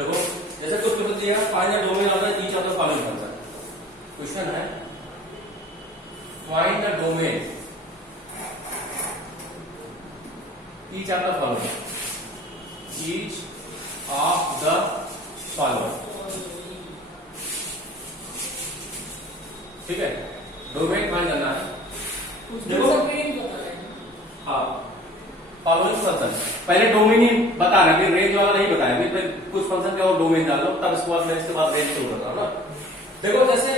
देखो जैसे कुछ क्वेश्चन दिया find the domain of the each of the following function. Question है find the domain each of the following, each of the following. ठीक है, domain find करना है। देखो हाँ फॉलोइंग फंक्शन पहले डोमेन ही बताना, फिर रेंज वाला नहीं बताया, फिर कुछ फंक्शन के और डोमेन डाल लो, तब इसके बाद इसके बाद रेंज शुरू करता हूं ना। देखो जैसे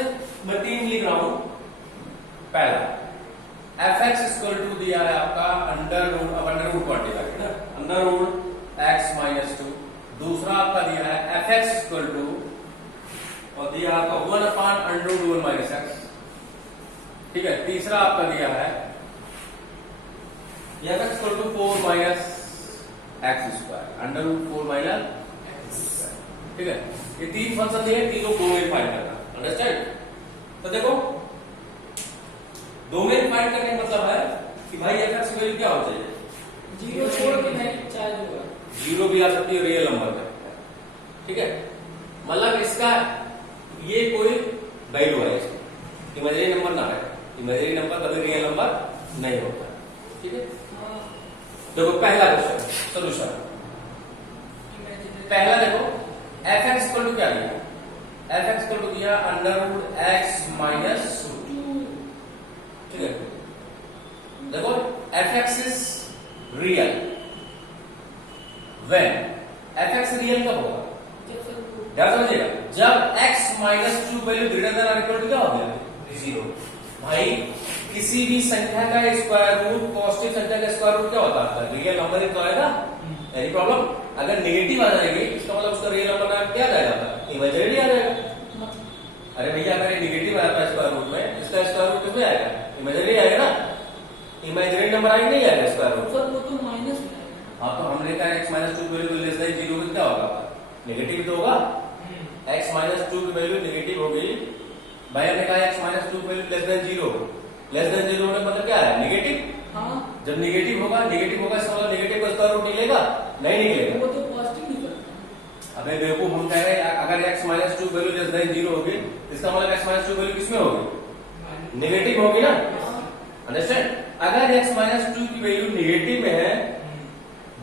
मैं 3 लिख रहा हूं। पहला fx इक्वल टू दिया है आपका अंडर रूट क्वांटिफाई है ना, अंडर रूट x माइनस 2। दूसरा आपका दिया है fx इक्वल टू और दिया आपका 1 upon under root 1 minus x। ठीक है, तीसरा आपका दिया है fx equal to 4 minus x square, under root 4 minus x square. ठीक है, ये 3 फंक्शन दिए, तीनों डोमेन फाइंड करना। अंडरस्टैंड? तो देखो डोमेन फाइंड करने का मतलब है कि भाई fx की वैल्यू क्या हो चाहिए, जीरो छोड़ के नहीं चाहे जो जीरो भी आ सकती है रियल नंबर में। ठीक है, मतलब इसका ये कोई वैल्यू है, इसकी इमेजिनरी नंबर ना है, इमेजिनरी नंबर कभी रियल नंबर नहीं होता। ठीक है, देखो पहला क्वेश्चन सोल्यूशन। पहला देखो fx इक्वल टू क्या दिया, fx इक्वल टू दिया अंडर रूट x माइनस 2। ठीक है, देखो fx is real when, fx real कब होगा, ध्यान समझिएगा, जब x minus 2 value greater then और इक्वल टू क्या हो गया, 0। भाई किसी भी संख्या का स्क्वायर रूट पॉजिटिव संख्या का स्क्वायर रूट क्या होता है, रियल नंबर ही तो आएगा। Any problem? अगर नेगेटिव आ जाएगी इसका मतलब उसका रियल नंबर नाम क्या आ जाएगा, इमेजिनरी आ जाएगा। अरे भैया अगर नेगेटिव आया था स्क्वायर रूट में, इसका स्क्वायर रूट किसमें आएगा, इमेजिनरी आएगा ना, इमेजिनरी नंबर आएगा नहीं आएगा स्क्वायर रूट। सर वो तो माइनस में आएगा। हाँ तो हमने कहा x minus 2 value less than 0 में क्या होगा, नेगेटिव तो होगा। x माइनस 2 की वैल्यू नेगेटिव होगी। भाई हमने कहा x माइनस 2 की value less than 0, less than 0 होने मतलब क्या है, नेगेटिव। हाँ जब नेगेटिव होगा इसका मतलब नेगेटिव का स्क्वायर रूट निकलेगा, नहीं निकलेगा। वो तो पॉजिटिव निकलता है। अबे देखो हम कह रहे हैं अगर x minus 2 value less than 0 होगी इसका मतलब x माइनस 2 वैल्यू किसमें होगी, नेगेटिव होगी ना। अंडरस्टैंड? अगर x माइनस 2 की वैल्यू नेगेटिव में है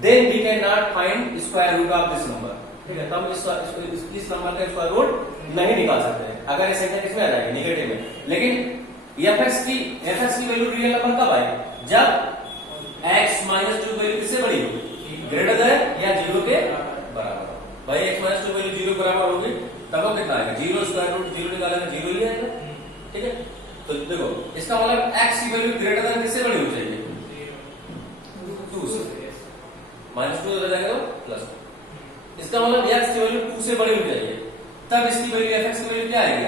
then we can not find square root of this number. ठीक है, तब इस नंबर का स्क्वायर रूट नहीं निकाल सकते अगर ये संख्या किसमें आ जाएगी, नेगेटिव में। लेकिन fx की वैल्यू रियल नंबर कब आएगी, जब x माइनस 2 वैल्यू किससे बड़ी होगी, ग्रेटर देन या 0 के बराबर। भाई x माइनस 2 वैल्यू 0 बराबर होगी तब वो कितना आएगा, 0 स्क्वायर रूट 0 निकालेगा 0 ही आएगा। ठीक है, तो देखो इसका मतलब x की वैल्यू ग्रेटर देन किससे बड़ी होनी चाहिए, 2 से। माइनस 2 हो जाएगा प्लस, इसका मतलब x की वैल्यू 2 से बड़ी होनी चाहिए, तब इसकी वैल्यू fx की वैल्यू क्या आएगी,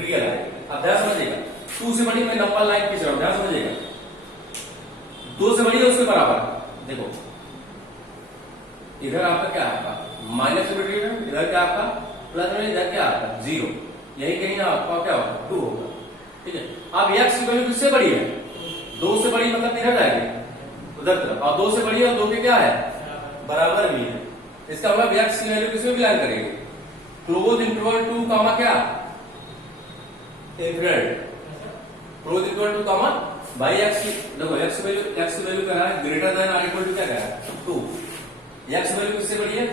रियल आएगी। अब ध्यान समझिएगा, 2 से बड़ी मैं नंबर लाइन खींच रहा हूं, ध्यान समझिएगा, 2 से बड़ी है उसके बराबर। देखो इधर आपका क्या आपका माइनस में, इधर क्या आपका प्लस में, इधर क्या आपका 0, यही कहीं ना आपका क्या होगा 2 होगा। ठीक है, अब x की वैल्यू किससे बड़ी है, 2 से बड़ी मतलब इधर जाएगी उधर तरफ, और 2 से बड़ी है और 2 के क्या है बराबर भी है। इसका मतलब x की वैल्यू किसमें बिलोंग करेगी, क्लोज इंटरवल 2 कामा क्या इंफिनिटी, क्लोज इंटरवल 2 कामा। भाई x की देखो x की वैल्यू क्या है, ग्रेटर देन और इक्वल टू क्या है 2। x वैल्यू किससे बड़ी है,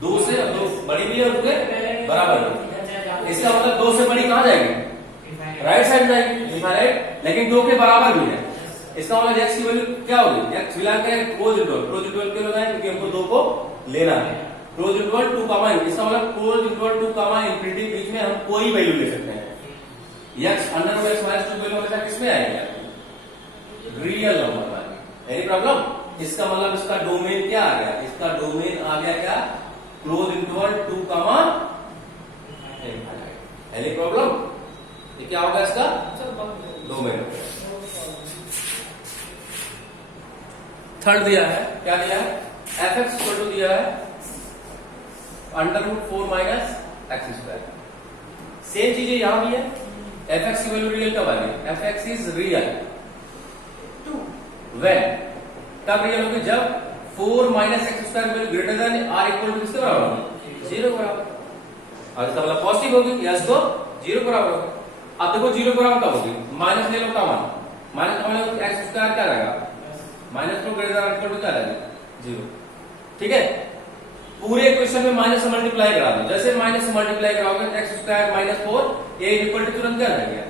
2 से, और 2 बड़ी भी है और 2 के बराबर है। इसका मतलब 2 से बड़ी कहां जाएगी, राइट साइड जाएगी, इनफाइनाइट, लेकिन 2 के बराबर भी है। इसका मतलब x की वैल्यू क्या होगी, x बिलोंग करे क्लोज इंटरवल क्यों लगाए, क्योंकि हमको 2 को लेना है। क्लोज इंटरवल 2 कामा, इसका मतलब क्लोज इंटरवल 2 कामा इंफिनिटी बीच में हम कोई वैल्यू ले सकते हैं। x under root x minus 2 value हमेशा किसमें आएगी, रियल नंबर में। Any problem? इसका मतलब इसका डोमेन क्या आ गया, इसका डोमेन आ गया क्या, क्लोज इंटरवल 2 कामा इनफाइनाइट। Any problem? ये क्या होगा इसका डोमेन। थर्ड दिया है, क्या दिया है, fx इक्वल टू दिया है under root 4 minus x square. Same चीजें यहां भी है, fx की वैल्यू रियल कब आ गई, fx इज रियल व्हेन, कब रियल होगी, जब 4 minus x square value greater than or equal to किसके बराबर होगी, 0 के बराबर। और इसका मतलब पॉजिटिव होगी, यस तो 0 के बराबर होगा। अब देखो 0 के बराबर कब होगी, माइनस ले लो common, minus common x square क्या रहेगा, minus two greater than equal to क्या रहेगा 0। ठीक है, पूरे इक्वेशन में माइनस से मल्टीप्लाई करा दो, जैसे माइनस से मल्टीप्लाई कराओगे x square minus 4 a equal to तुरंत क्या रहेगा,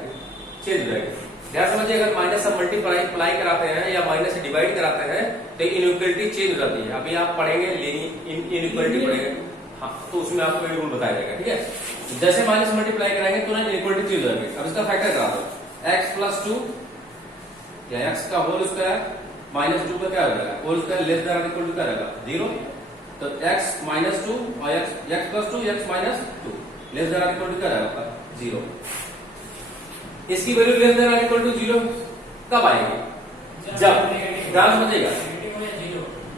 चेंज हो जाएगा। ध्यान समझिए, अगर माइनस से मल्टीप्लाई कराते हैं या माइनस से डिवाइड कराते हैं तो इनइक्वालिटी चेंज हो जाती है। अभी आप पढ़ेंगे इनइक्वालिटी पढ़ेंगे, हाँ, तो उसमें आपको ये रूल बताया जाएगा। ठीक है, जैसे माइनस मल्टीप्लाई कराएंगे तुरंत इनइक्वालिटी चेंज हो जाएगी। अब इसका फैक्टर करा दो, एक्स प्लस 2 या एक्स का होल स्क्वायर माइनस 2 का क्या हो जाएगा, होल स्क्वायर लेस देन और इक्वल टू क्या रहेगा 0। तो x माइनस 2 और x plus 2 x minus 2 less than और इक्वल टू क्या रहेगा 0। इसकी वैल्यू लेस देन और इक्वल टू 0 कब आएगी, जब, ध्यान समझिएगा,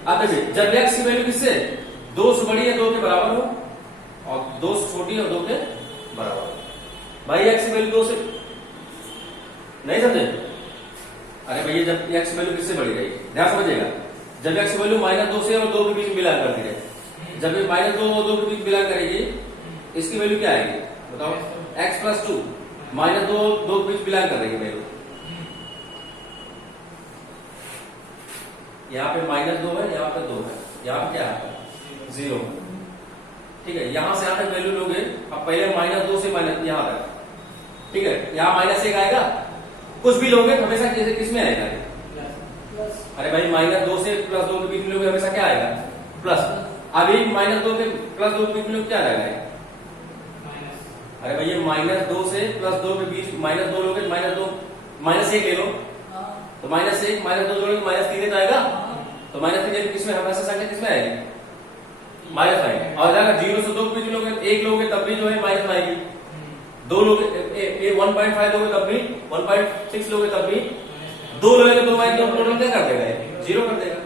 अब देखिए जब x की वैल्यू किससे 2 से बड़ी या 2 के बराबर हो और 2 से छोटी है और 2 के बराबर हो। भाई x की वैल्यू 2 से नहीं समझे, अरे भैया जब x की वैल्यू किससे बड़ी रहेगी, ध्यान समझिएगा, जब x की वैल्यू माइनस 2 से और 2 के बीच बिलोंग करती है, जब ये माइनस 2 और 2 के बीच बिलोंग करेगी इसकी वैल्यू क्या आएगी बताओ, x प्लस 2 माइनस 2 2 के बीच बिलोंग कर रही है वैल्यू, यहाँ पे माइनस 2 है, यहाँ पे 2 है, यहाँ पे क्या है 0। ठीक है, यहां से यहां तक वैल्यू लोगे, अब पहले माइनस 2 से माइनस यहां तक, ठीक है, यहाँ माइनस 1 आएगा, कुछ भी लोगे हमेशा जैसे किसमें आएगा, अरे भाई माइनस 2 से प्लस 2 के बीच में लोगे हमेशा क्या आएगा प्लस। अभी माइनस 2 के प्लस 2 के बीच में क्या आएगा, अरे भैया माइनस 2 से प्लस 2 के बीच माइनस 2 लोगे, माइनस 2 माइनस 1 ले लो, तो माइनस 1 माइनस 2 जोड़ेंगे माइनस 3 आएगा, तो माइनस 3 किसमें हमेशा संख्या किसमें आएगी माइनस आएगी। और अगर 0 से 2 के बीच लोगे 1 लोगे तब भी जो है माइनस आएगी, 2 लोगे 1.5 लोगे तब भी, 1.6 लोगे तब भी, 2 लोगे तो 2 माइनस 2 टोटल क्या कर देगा 0 कर देगा।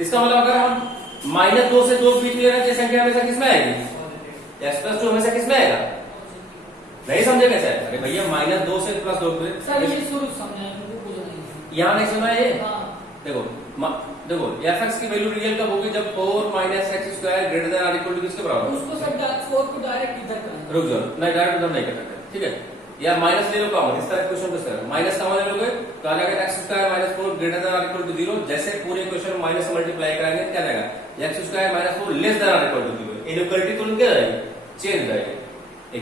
इसका मतलब अगर हम माइनस 2 से 2 के बीच ले रहे हैं संख्या हमेशा किसमें आएगी, एक्स प्लस 2 हमेशा किसमें आएगा, नहीं समझे कैसे, अरे भैया माइनस 2 से प्लस 2 यहाँ नहीं सुना ये, देखो देखो एफ एक्स की वैल्यू रियल कब होगी, जब 4 minus x square greater than और इक्वल टू किसके बराबर, उसको सब 4 को डायरेक्ट इधर करना, रुक जाओ, नहीं डायरेक्ट इधर नहीं कर सकते, ठीक है, या माइनस ले लो कॉमन, इस तरह क्वेश्चन किस तरह माइनस कॉमन ले लोगे तो आ जाएगा x square minus 4 greater than और इक्वल टू 0। जैसे पूरे क्वेश्चन माइनस से मल्टीप्लाई कराएंगे क्या जाएगा x square minus 4 less than और इक्वल टू 0, इनइक्वालिटी तुरंत क्या जाएगी चेंज हो जाएगी,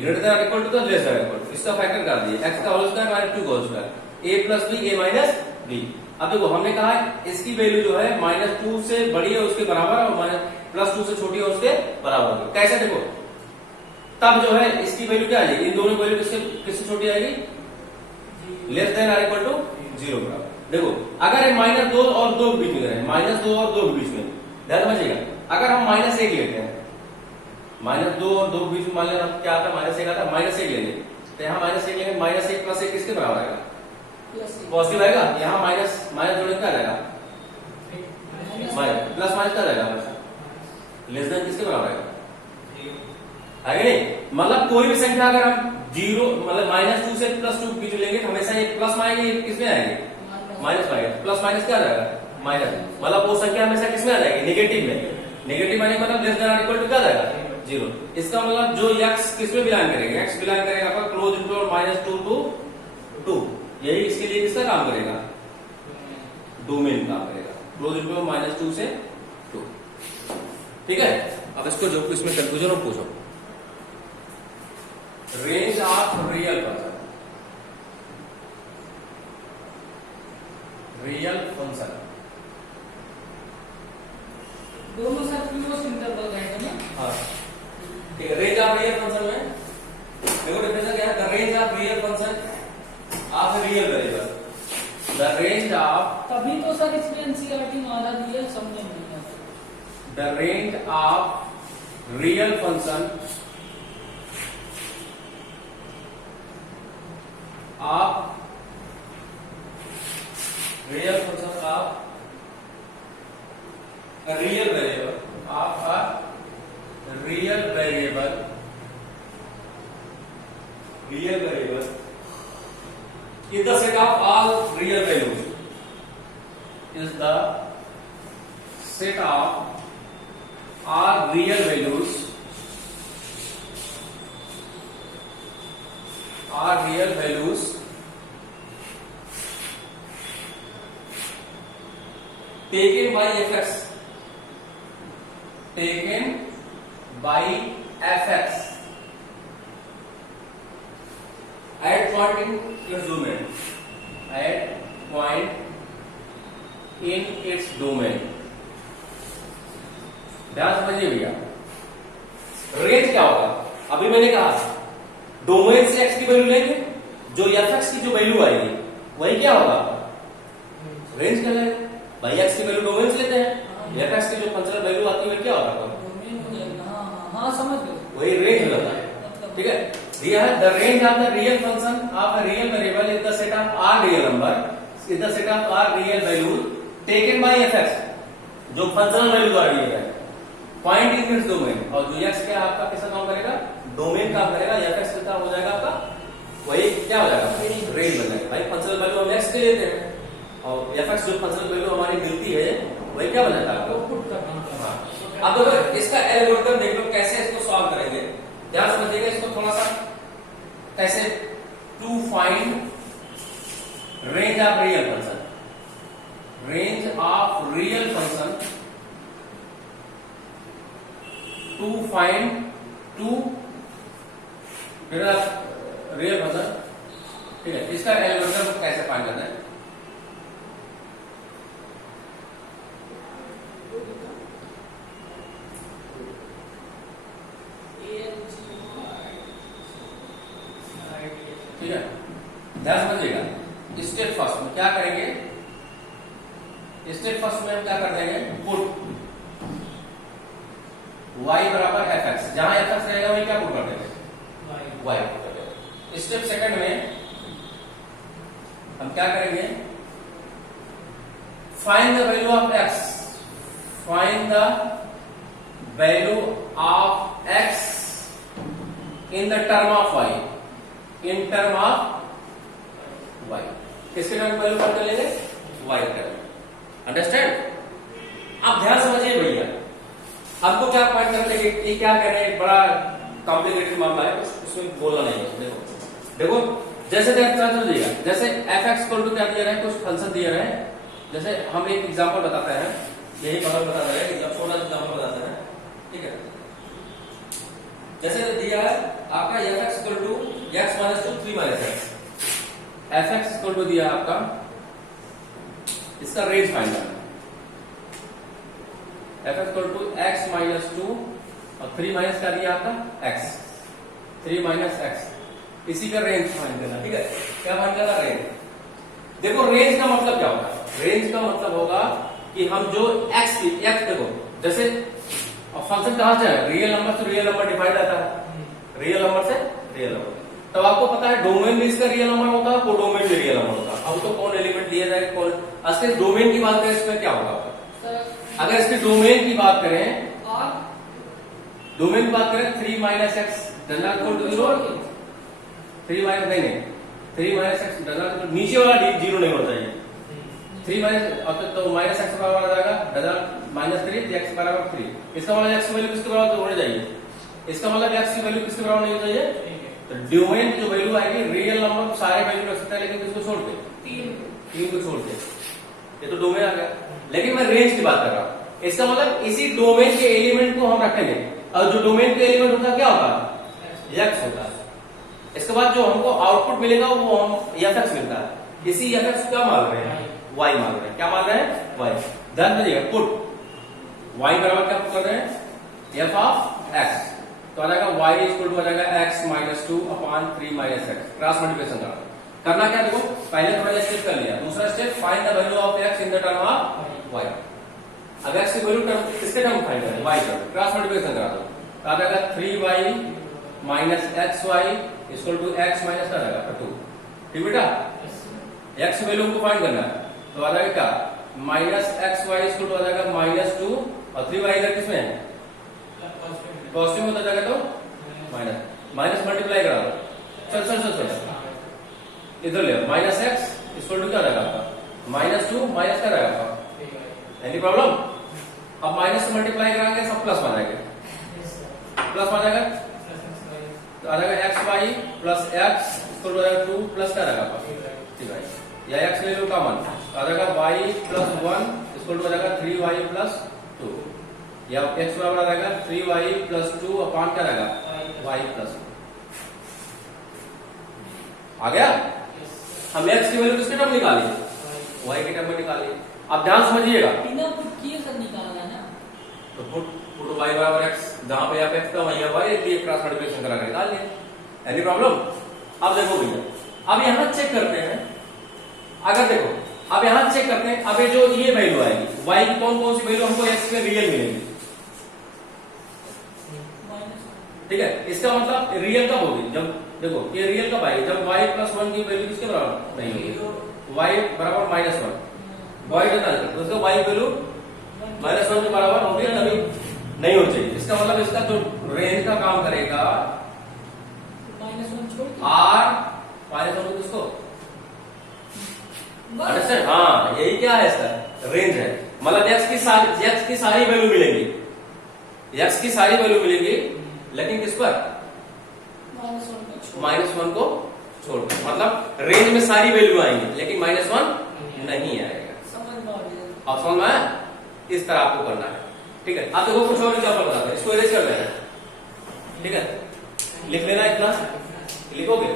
ग्रेटर देन और इक्वल टू तो लेस देन इक्वल टू, इसका फैक्टर कर दिए एक्स का होल स्क्वायर माइनस 2 का होल स्क्वायर ए प्लस बी ए माइनस बी। अब देखो हमने कहा इसकी वैल्यू जो है माइनस 2 से बड़ी है उसके बराबर और माइनस प्लस 2 से छोटी है उसके बराबर होगी। कैसे देखो, तब जो है इसकी वैल्यू क्या आएगी, इन दोनों वैल्यू किससे छोटी आएगी, लेस देन और इक्वल टू 0 बराबर। देखो अगर माइनस 2 और 2 के बीच में है, माइनस 2 और 2 के बीच में, ध्यान समझिएगा, अगर हम माइनस 1 लेते हैं, माइनस 2 और 2 के बीच में मान लेना क्या आता माइनस 1 आता, माइनस 1 लेंगे तो यहाँ माइनस 1 लेंगे, माइनस 1 प्लस 1 किसके बराबर आएगा पॉजिटिव आएगा, यहाँ माइनस माइनस जोड़ेंगे क्या आएगा माइनस, प्लस माइनस क्या आएगा लेस देन किसके बराबर आएगा, आगे नहीं, मतलब कोई भी संख्या अगर हम 0 मतलब माइनस 2 से प्लस 2 बीच लेंगे तो हमेशा ये प्लस में आएगी, किसमें आएगी माइनस में आएगा, प्लस माइनस क्या आ जाएगा माइनस, मतलब वो संख्या हमेशा किसमें आ जाएगी नेगेटिव में, नेगेटिव आने मतलब लेस देन इक्वल टू क्या जाएगा 0। इसका मतलब जो x किसमें बिलोंग करेगा, x बिलोंग करेगा आपका क्लोज इनटू माइनस 2 टू 2, यही इसके लिए किसका काम करेगा डोमेन काम करेगा, क्लोज इनटू माइनस 2 से 2, ठीक है। अब इसको जो इसमें कंफ्यूजन हो पूछो, range of real function, real function दोनों साथ क्लोज इंटरवल रहेगा ना, हाँ ठीक है। रेंज ऑफ रियल फंक्शन में देखो डिफिनेशन क्या है, the range of real function of real variable, the range of, तभी तो सर इसमें एनसीईआरटी में आधा दिया समझ नहीं आता, the range of real function of real function of real variable of a real variable, real variable is the set of all real values, is the set of all real values taken by f x, taken by f x at point in its domain, at point in its domain. ध्यान समझिए भैया, range क्या होगा? अभी मैंने कहा domain से x की वैल्यू लेंगे, जो एफ एक्स की जो वैल्यू आएगी वही क्या होगा? रेंज कहलाएगा। भाई एक्स की वैल्यू डोमेन से लेते हैं, एफ एक्स की जो फंक्शनल वैल्यू आती है क्या होगा? डोमेन हो जाएगा। हाँ समझ गए। वही रेंज हो जाता है। ठीक है, दिया है the range of the real function of a real variable is the set of are real number is the set of are real value taken by f x, जो फंक्शनल वैल्यू द्वारा लिया है पॉइंट इन इट्स डोमेन। और जो x क्या आपका कैसा काम करेगा? डोमेन काम करेगा। एफ एक्स कितना हो जाएगा आपका? वही क्या हो जाएगा? रेंज बन जाएगा। भाई फंक्शनल वैल्यू हम एक्स के लेते हैं और एफ एक्स जो फंक्शनल वैल्यू हमारी मिलती है वही क्या बन जाता है? आउटपुट का काम करता है। अब देखो इसका एल्गोरिथम देख लो कैसे इसको सॉल्व करेंगे। ध्यान समझिएगा इसको थोड़ा सा, कैसे to find range of real function, range of real function to find to real function. ठीक है, इसका एल्गोरिथम कैसे फाइंड करना है? ठीक है, ध्यान समझिएगा। स्टेप फर्स्ट में क्या करेंगे? स्टेप फर्स्ट में हम क्या कर देंगे? पुट y बराबर एफ एक्स, जहां एफ एक्स रहेगा वही क्या पुट कर देंगे? y पुट कर देंगे। स्टेप सेकंड में हम क्या करेंगे? Find the value of x, find the value of x in the term of y, in term of y। किसके टर्म वैल्यू फाइंड कर लेंगे? y term. अंडरस्टैंड? आप ध्यान समझिए भैया, आपको क्या फाइंड करने के ये क्या कह रहे हैं? बड़ा कॉम्प्लिकेटेड मामला है, उसमें बोलना नहीं है। देखो देखो जैसे समझिएगा, जैसे एफ एक्स इक्वल टू क्या दिया रहा है? कुछ फंक्शन दिया रहा है। जैसे हम एक एग्जांपल बताते हैं, यही फंक्शन बताते हैं, छोटा एग्जांपल बताते हैं। ठीक है, जैसे दिया है आपका f x equal to x minus two 3 minus x, f x equal to दिया आपका, इसका रेंज फाइंड करना। F x equal to x minus two और 3 माइनस क्या दिया आपका? एक्स, 3 माइनस एक्स, इसी का रेंज फाइंड करना। ठीक है, क्या फाइंड करना? रेंज। देखो रेंज का मतलब क्या होगा? रेंज का मतलब होगा कि हम जो एक्स की एक्स देखो, जैसे फंक्शन कहां से है? रियल नंबर से रियल नंबर डिफाइंड रहता है, रियल नंबर से रियल नंबर। तो आपको पता है डोमेन में इसका रियल नंबर होता है, को डोमेन में रियल नंबर होता है। अब तो कौन एलिमेंट लिया जाए कौन? इसके डोमेन की बात करें, इसमें क्या होगा? अगर इसके डोमेन की बात करें, डोमेन की बात करें 3 minus x does not equal to 0, 3 minus नहीं 3 माइनस एक्स डज नॉट, नीचे वाला जीरो नहीं होना चाहिए। 3 माइनस अब तो माइनस एक्स बराबर आ जाएगा, डज नॉट माइनस 3 एक्स बराबर 3। इसका मतलब एक्स की वैल्यू किसके बराबर तो होनी चाहिए? इसका मतलब एक्स की वैल्यू किसके बराबर नहीं होनी चाहिए? तो डोमेन की जो वैल्यू आएगी, रियल नंबर सारे वैल्यू रख सकता है, लेकिन इसको छोड़ के 3 को छोड़ के, ये तो डोमेन आ गया। लेकिन मैं रेंज की बात कर रहा हूं, इसका मतलब इसी डोमेन के एलिमेंट को हम रखेंगे, और जो डोमेन के एलिमेंट होता है क्या होगा? एक्स होता है। इसके बाद जो हमको आउटपुट मिलेगा वो हम एफ एक्स मिलता है। इसी एफ एक्स क्या मान रहे हैं? वाई मान रहे हैं। क्या मान रहे हैं? वाई। ध्यान दीजिएगा, पुट वाई बराबर क्या कर रहे हैं? एफ ऑफ एक्स, तो आ जाएगा वाई इक्वल टू आ जाएगा x minus 2 upon 3 minus x. Cross multiplication करना क्या? देखो पहले थोड़ा स्टेप कर लिया, दूसरा step find the value of x in the term of y. अब एक्स की वैल्यू टर्म किसके टर्म फाइंड करें? Y term. क्रॉस मल्टीप्लिकेशन करा दो, तो आ जाएगा 3y minus x y equal to x minus आ जाएगा 2। ठीक बेटा, एक्स की वैल्यू को फाइंड करना है, तो आ जाएगा क्या? Minus x y equal to आ जाएगा माइनस 2 और 3y इधर किसमें है? पॉजिटिव में, तो जाएगा तो माइनस माइनस मल्टीप्लाई करा दो। चल इधर ले, माइनस एक्स इक्वल टू क्या रहेगा आपका? माइनस 2 माइनस क्या रहेगा आपका? Any problem? अब माइनस से मल्टीप्लाई कराएंगे सब प्लस आ जाएगा, प्लस आ जाएगा, तो आ जाएगा x y plus x equal to 2 plus क्या रहेगा आपका? ठीक है, या एक्स ले लो कॉमन, आ जाएगा वाई प्लस 1 इक्वल टू रहेगा 3y प्लस 2, या x बराबर रहेगा 3y प्लस 2 अपॉन क्या रहेगा y प्लस 2। आ गया? हम x की वैल्यू किसके टर्म निकाली, y के टर्म में निकाली। अब ध्यान समझिएगा, बिना पुट किए सब निकालना है ना। तो पुट y बराबर x, जहां पे आप x का वहीं y है, क्रॉस मल्टीप्लिकेशन करा के निकाल लिया। Any problem? अब देखो भैया, अब यहां चेक करते हैं, अगर देखो अब यहां चेक करते हैं, अब ये जो ये वैल्यू आएगी y की कौन कौन सी वैल्यू हमको x में रियल मिलेगी, ठीक है। इसका मतलब रियल कब होगी, जब देखो ये रियल कब आएगी, जब y प्लस 1 की वैल्यू किसके बराबर नहीं होगी, y बराबर -1, y कितना है तो उसका y वैल्यू -1 के बराबर होगी, तभी नहीं हो चाहिए। इसका मतलब इसका जो रेंज का काम करेगा -1 छोड़ के r -1 किसको अंडरस्टैंड, हाँ यही क्या है इसका रेंज है, मतलब x की सारी वैल्यू मिलेगी, x की सारी वैल्यू मिलेगी, लेकिन किस पर -1 को छोड़कर, मतलब रेंज में सारी वैल्यू आएंगी लेकिन -1 नहीं आएगा। समझ में आ गया। अब समझ में आया? इस तरह आपको करना है, ठीक है। आप देखो कुछ और एग्जाम्पल बताते हैं, इसको इरेज कर देना, ठीक है, लिख लेना, इतना लिखोगे।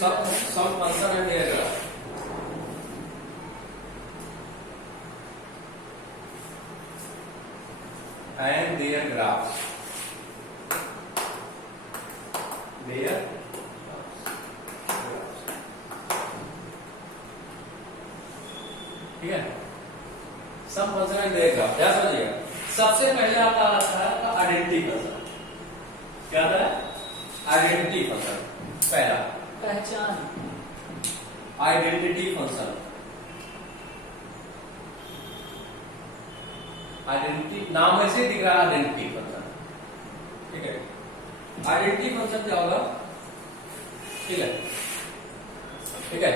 some function and their graph, and their graphs, ठीक है। सम फंक्शन एंड देयर ग्राफ, क्या समझिएगा। सबसे पहले आपका आता है आपका आइडेंटिटी फंक्शन, क्या आता है आइडेंटिटी फंक्शन, पहला पहचान, आइडेंटिटी फंक्शन, आइडेंटिटी नाम में से दिख रहा है आइडेंटिटी फंक्शन, ठीक है। आइडेंटिटी फंक्शन क्या होगा, ठीक है, ठीक है।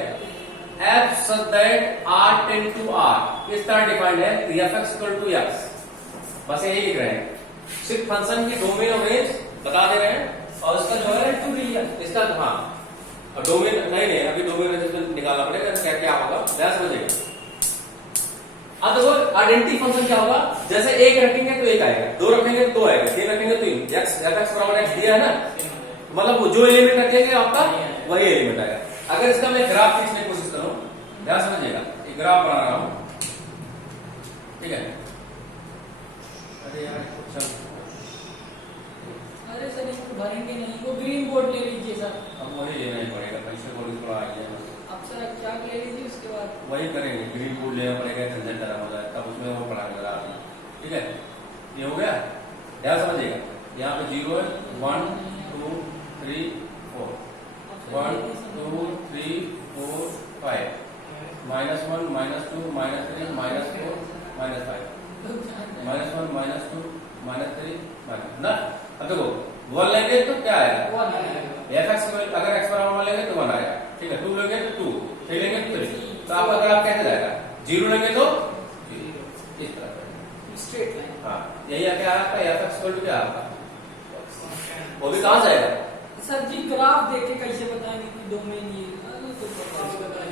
f such that r tend to r इस तरह डिफाइंड है, f(x = x), बस यही लिख रहे हैं, सिर्फ फंक्शन की डोमेन और रेंज बता दे रहे हैं, और इसका जो है टू रियल, इसका हाँ और डोमेन नहीं, अभी डोमेन रेंज निकालना पड़ेगा, क्या क्या होगा ध्यान समझिएगा। अब देखो आइडेंटिटी फंक्शन क्या होगा, जैसे एक रखेंगे तो एक आएगा, दो रखेंगे तो दो आएगा, तीन रखेंगे तो तीन, f(x = x) दिया है ना, मतलब जो एलिमेंट रखेंगे आपका वही एलिमेंट आएगा। अगर इसका मैं ग्राफ खींचने की कोशिश करूं, ध्यान समझिएगा, एक ग्राफ बना रहा हूं, ठीक है। अरे यार चल, अरे सर इसको भरेंगे नहीं, वो ग्रीन बोर्ड ले लीजिए सर। अब वही लेना ही पड़ेगा, पैसे बोर्ड थोड़ा आ गया, अब सर क्या ले लीजिए, उसके बाद वही करेंगे, ग्रीन बोर्ड लेना पड़ेगा, झंझट डरा हो जाए, तब उसमें वो पढ़ा नजर आ रहा है, ठीक है। ये हो गया, ध्यान समझिएगा, यहाँ पे 0 है, 1 2 3 4, 1 2 3 4 5, -1 -2 -3 -4 -5, -1 -2 -3 ना। अब देखो 1 लेंगे तो क्या आएगा, f(x) अगर x बराबर 1 लेंगे तो 1 आएगा, ठीक है। 2 लेंगे तो 2, 3 लेंगे तो 3, तो आपका ग्राफ कैसे जाएगा, 0 लेंगे तो 0, इस तरह स्ट्रेट लाइन। हाँ, यही क्या है आपका f(x) क्या आपका, वो भी कहां जाएगा सर जी, ग्राफ देख के कैसे बताएंगे कि डोमेन ये,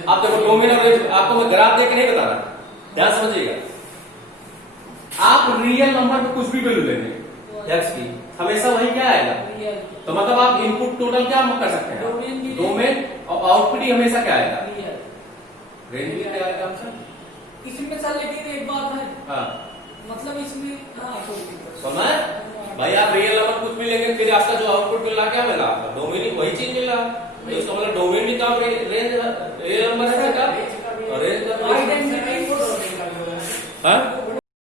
आप देखो डोमेन और रेंज, आपको मैं ग्राफ देख के नहीं बता रहा, ध्यान समझिएगा। आप रियल नंबर में कुछ भी वैल्यू लेंगे x की, हमेशा वही क्या आएगा, रियल, तो मतलब आप इनपुट टोटल क्या कर सकते हैं, डोमेन और आउटपुट ही हमेशा क्या आएगा, रियल। रेंज भी क्या आएगा आंसर। इसमें सर लेकिन एक बात है, हाँ मतलब इसमें समझ भाई, आप रियल नंबर कुछ भी लेंगे, फिर आपका जो आउटपुट मिल रहा क्या मिला, आपका डोमेन ही वही चीज मिल रहा है, तो इसका मतलब डोमेन भी काम रेंज